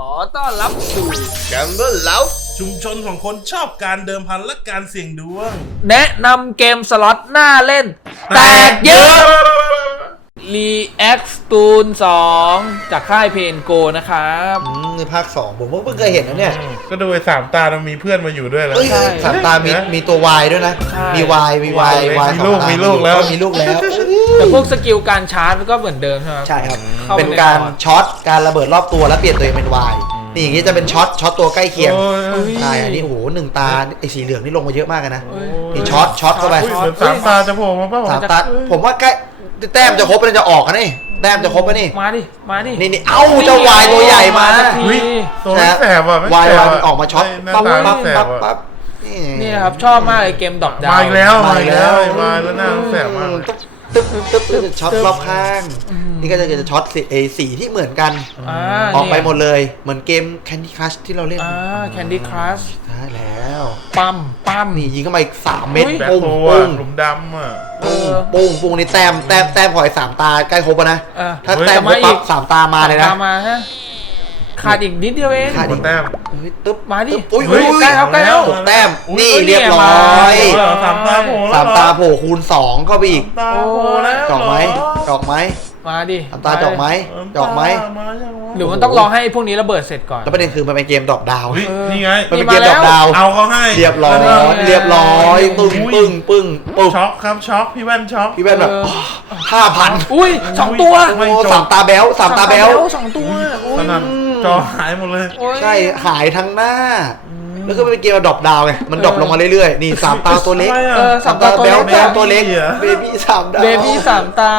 อต้อนรับสู่ Gamble Love ชุมชนของคนชอบการเดิมพันและการเสี่ยงดวงแนะนำเกมสล็อตน่าเล่น แตกเยอะ React ตูน2จากค่ายเพนโกนะครับในภาค 2ผมเพิ่งเคยเห็นนะเนี่ยก็ดูไอ้3 ตามันมีเพื่อนมาอยู่ด้วยแล้วใช่สามตามีตัว Y ด้วยนะมี Y มี Y มีลูกแล้วแต่พวกสกิลการชาร์จมันก็เหมือนเดิมใช่ไหมใช่ครับเป็นการช็อตการระเบิดรอบตัวแล้วเปลี่ยนตัวเองเป็น Y นี่อย่างนี้จะเป็นช็อตตัวใกล้เคียงใช่อันนี้โอ้โห1 ตาไอ้สีเหลืองนี่ลงมาเยอะมากนะนี่ช็อตเข้าไป 3 ตาจะโผล่มาเปล่า 3 ตาผมว่าใกล้แต้มจะครบแล้วจะออกกันนี่แต้มจะครบแล้วนี่มาดินี่เอ้าเจ้าวายตัวใหญ่มาโซนแสบอ่ะวายออกมาช็อตปั๊บนี่ครับชอบมากเลยเกมดอกดาวมาอีกแล้วมาแล้วหน้าแสบมากตึ๊บช็อตรอบข้างนี่ก็จะช็อตสีที่เหมือนกันออกไปหมดเลยเหมือนเกม Candy Crush ที่เราเล่น Candy Crush ใช่แล้วปั๊มนี่ยิงเข้ามาอีก3 เม็ดปุ้งหลุมดำอ่ะปุ้งนี่แต้มพออีก3 ตาใกล้ครบนะถ้าแต้มครบปั๊บ3 ตามาเลยนะขาดอีกนิดเดียวเองขาดแต้มตึ๊บมาดิใกล้แล้ว6 แต้มนี่เรียบร้อย 3 ตาโผล่คูณ2เข้าไปอีกจอกไหมมาดิ 3 ตาจอกไหมหรือมันต้องรอให้พวกนี้ระเบิดเสร็จก่อนแล้วประเด็นคือมันเป็นเกมดอกดาวนี่ไงมันเป็นเกมดอกดาวเอาเขาให้เรียบร้อยปึ้งช็อกครับช็อกพี่แว่นช็อกพี่แว่นแบบ 5,000 อุ้ย2 ตัว 3 ตาแบ๊ว 2 ตัวสนั่นจอหายหมดเลยใช่หายทั้งหน้าแล้วก็เป็นเกมดรอปดาวไงมันดรอปลงมาเรื่อยๆนี่3 ตาตัวเล็ก 3 ตาแบ๊วตัวเล็กเบบี้3 ดาว 3 ตา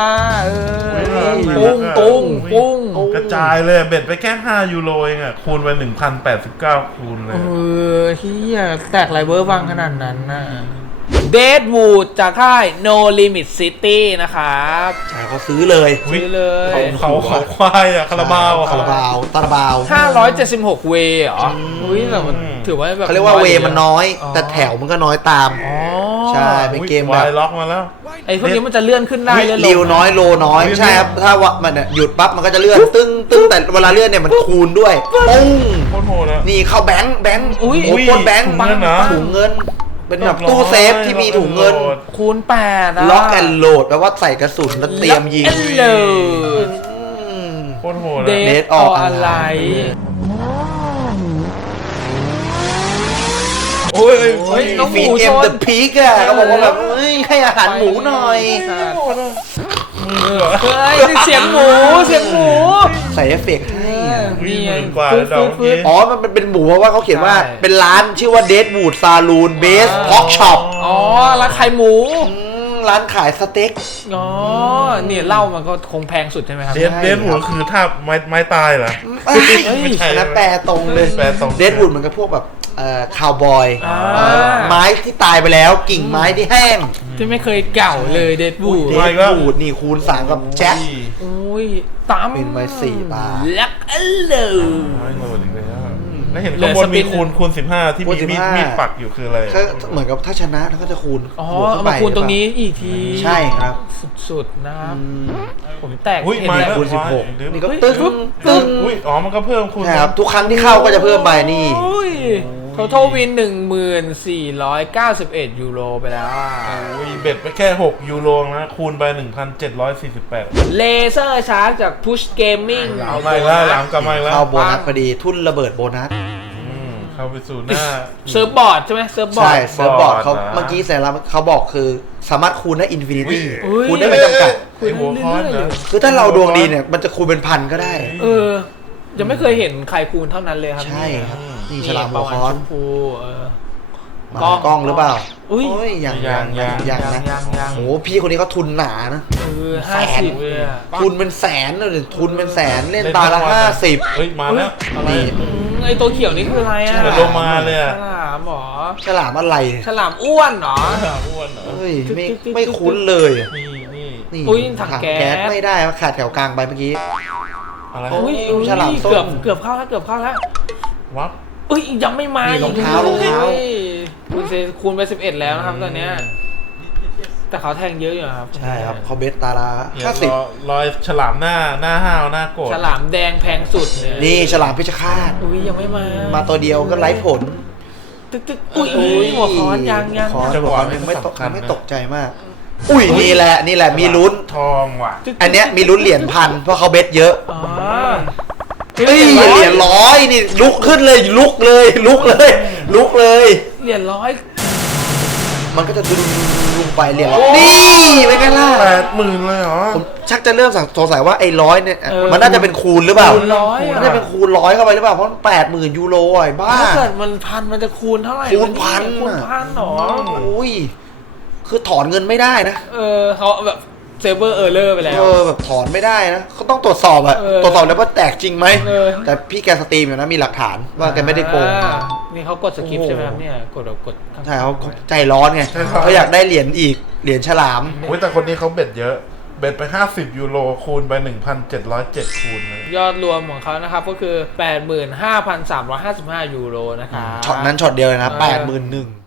ปุ้งกระจายเลยเบ็ดไปแค่5 ยูโรเองอ่ะคูณไป1,089คูณเลยเฮียแตกไรเวอร์วังขนาดนั้นนะDeadwood จากค่าย No Limit City นะครับใช่เขาซื้อเลยเขาควายอ่ะคาราบาว 576เวเหรออุ้ยแต่มันถือว่าแบบเขาเรียกว่าเวมันน้อยแต่แถวมันก็น้อยตามใช่เป็นเกมแบบล็อกมาแล้วไอ้พวกนี้มันจะเลื่อนขึ้นได้เรียวน้อยโลน้อยใช่ครับถ้าว่ามันหยุดปั๊บมันก็จะเลื่อนตึ้งแต่เวลาเลื่อนเนี่ยมันคูณด้วยปุ้งนี่เข้าแบงค์โอ้โหแบงค์ถุงเงินเป็นแบบตู้เซฟที่มีถุงเงินคูณ8 ล็อกแอนโหลดแปลว่าใส่กระสุนแล้วเตรียมยิงโคตรโหดเดทออกอะไรโอ้ยน้องหมูชนเดอะพีกอะเขาบอกว่าแบบให้อาหารหมูหน่อยเสียงหมูใส่เอฟเฟกต์ให้นี่กว่าอ๋อมันเป็นหมูเพราะว่าเขาเขียนว่าเป็นร้านชื่อว่า Deadwood Saloon Base Pork Shop อ๋อร้านขายหมูร้านขายสเต็กอ๋อเนี่ยเหล้ามันก็คงแพงสุดใช่ไหมครับเดดวูดคือถ้าไม้ตายเหรอไม่ใช่นะแปลตรงเลยเดดวูดมันก็พวกแบบคาวบอยไม้ที่ตายไปแล้วกิ่งไม้ที่แห้งที่ไม่เคยเก่าเลยเดดวูดนี่คูณ3กับแจ็คโอ้ยตามเป็นไว้4 ตาลักเลยแล้วเห็นข้างบนมีคูณ15ที่มีปักอยู่คืออะไรเหมือนกับถ้าชนะแล้วก็จะคูณเอามาคูณตรงนี้อีกทีใช่ครับสุดๆนะครับผมแตกเห็นแล้วคูณ16นี่ก็ตึ้งอ๋อมันก็เพิ่มคูณครับทุกครั้งที่เข้าก็จะเพิ่มไปนี่ Total Win 1491 ยูโรไปแล้วเบ็ดไปแค่6 ยูโรนะคูณไป 1,748 เลเซอร์ชาร์จจาก Push Gaming เอาไปแล้วหลังกลับมาแล้วเข้าโบนัสพอดีทุ่นระเบิดโบนัสเข้าไปสู่หน้าเซิร์ฟบอร์ดใช่ไหมเซิร์ฟบอร์ดใช่เซิร์ฟบอร์ดเขาเมื่อกี้แสนละเขาบอกคือสามารถคูณได้อินฟินิตี้คูณได้ไม่จำกัดคือถ้าเราดวงดีเนี่ยมันจะคูณเป็นพันก็ได้ยังไม่เคยเห็นใครคูณเท่านั้นเลยครับใช่ครับนี่ฉลามหัวค้อนกล้องหรือเปล่าอุ้ยยังนะโอ้พี่คนนี้เขาทุนหนานะ 50เลยทุนเป็นแสนเลยทุนเป็นแสนเล่นตาละ50 เฮ้ยมาแล้วนี่ไอตัวเขียวนี่คืออะไรอ่ะโลมาเลยอ่ะฉลามหรอฉลามอะไรฉลามอ้วนเหรอเฮ้ยไม่คุ้นเลยนี่อุ้ยถังแก๊สไม่ได้ขาดแถวกลางไปเมื่อกี้อะไรฉลามส้มเกือบเข้าแล้ววับยังไม่มาอีกรองเท้าคูณไป11แล้วนะครับตอนเนี้ยแต่เขาแทงเยอะอยู่นะครับใช่ครับเขาเบสตาราเนี่ย 50 รอยฉลามหน้าห้าวหน้าโกรธฉลามแดงแพงสุดเนี่ยนี่ฉลามเพชรฆาตอุ้ยยังไม่มามาตัวเดียวก็ไร้ผลตึกอุ้ยหัวค้อนยังหัวค้อนหัวค้อนยังไม่ตกใจมาก อุ้ยนี่แหละมีลุ้นทองว่ะอันเนี้ยมีลุ้นเหรียญพันเพราะเขาเบสเยอะอ๋อเฮ้ยเหรียญร้อยนี่ลุกขึ้นเลยลุกเลยเหรียญร้อยมันก็จะดุลงไปเหรียญร้อยนี่ไม่กันล่ะ 80,000เลยเหรอผมชักจะเริ่มสงสัยว่าไอ้ร้อยเนี่ยมันน่าจะเป็นคูณหรือเปล่าคูณร้อยมันน่าจะเป็นคูณร้อยเข้าไปหรือเปล่าเพราะ80,000 ยูโรไอ้บ้าถ้าเกิดมันพันมันจะคูณเท่าไหร่คูณพันคูณพันหรออุ้ยคือถอนเงินไม่ได้นะเขาแบบเซร์ฟเวอร์เออร์เลอร์ไปแล้วแบบถอนไม่ได้นะเขาต้องตรวจสอบอะเออตรวจสอบแล้วว่าแตกจริงไหมเออแต่พี่แกสตรีมอยู่นะมีหลักฐานว่าแกไม่ได้โกงนี่เขากดสกิปใช่ไหมครับเนี่ยกดข้งๆใช่เขาใจร้อนไงเขาอยากได้เหรียญอีกเหรียญฉลามโอ้ยแต่คนนี้เขาเบ็ดเยอะ เบ็ดไป50 ยูโรคูณไป 1,707 คูณเลยยอดรวมของเขานะครับก็คือ 85,355 ยูโรนะครับช็อตนั้นช็อตเดียวเลยนะ81,000